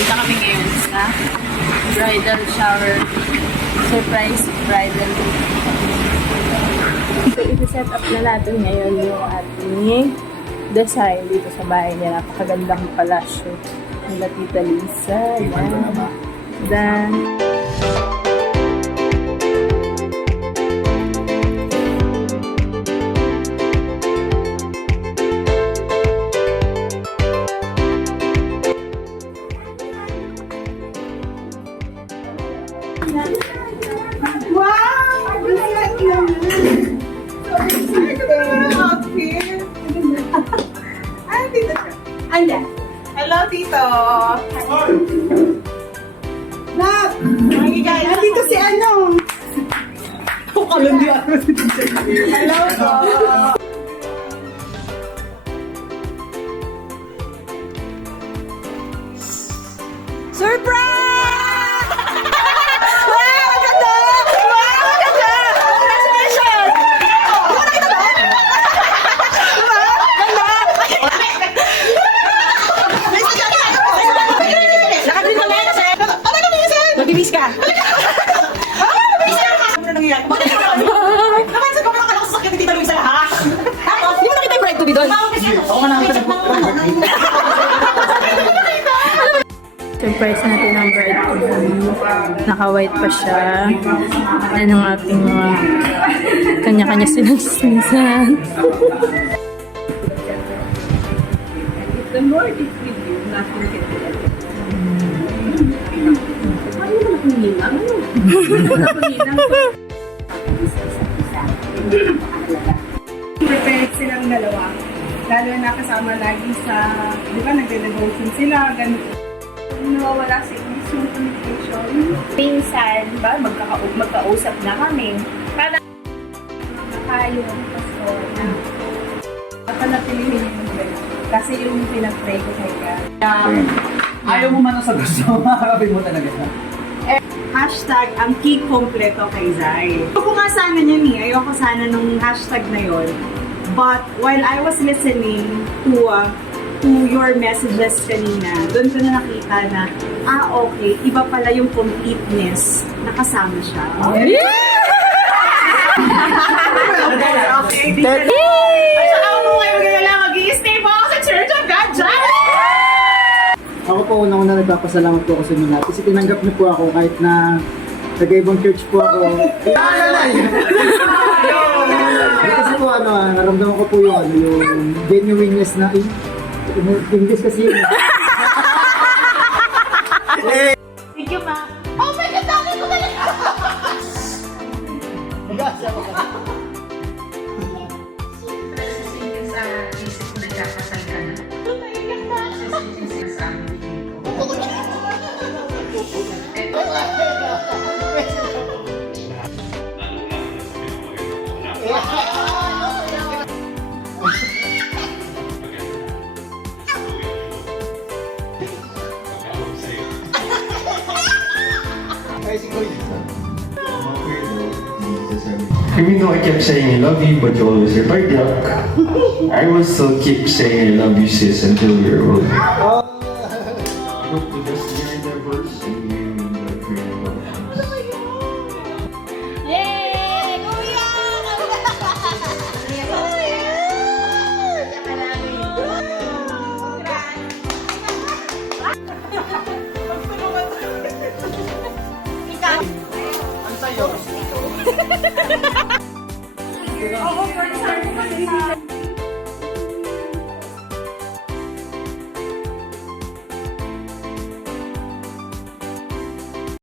Kita kami ngayon sa bridal shower. Surprise bridal. So, isi-set up na natin ngayon yung ating design dito sa bahay niya. Napakagandang palasyo. Nila Tita Lisa. Yan. Then, wow! Look at you! Outfit! Ay, Tito. Anda. Hello, Tito. Love! Dito si ano? Kalandi ako si Tito. Hello po. Surprise! Mag-ibis ka! Ano nangyayari? Bakit ka naman? Napansin ko pa lang sa sakit ni Tita Luisa ha? Hindi mo nakita yung bride to be doon? Oo nga nakita na po. surprise natin ang bride to be. Naka-white pa siya. Yan ang ating mga kanya-kanya sinagsinsan. The Lord is with you, nothing can be left. Prepared silang dalawa. Lalo na kasama lagi sa, di ba, nagde-devotion sila, ganito. Nawawala sa English yung communication. Minsan, ba, magkausap na kami. Para nakayong pastor na Panatilihin yung mga. Kasi yung pinag-pray ko kay God. Ayaw mo man sa gusto, maharapin mo talaga siya. Hashtag ang key kompleto kay Zai. Ayoko nga sana niya ni, ayoko sana nung hashtag na yon. But while I was listening to your messages kanina, doon ko na nakita na, okay, iba pala yung completeness na kasama siya. Okay, Ay, saka ako po kayo maglalala, mag-i-stay po ako sa Church of God dyan! Ako po, unang-una nagpapasalamat po ako sa inyo lahat. Kasi tinanggap niyo po ako kahit na nag-ibang church po ako. Kasi po, naramdaman ko po yung genuineness na, English kasi yun. Thank you, ma. Oh my God, dami ko talaga! Mag-aasya ko ka. Sa isip ko nagkakasal ka na. Sa amin dito. Even though I kept saying I love you, but you always replied yuck, I will still keep saying I love you, sis, until we're old. I hope the best year in their verse and you the dream of Yay! Kuya! Ano sa'yo? Oo, for example,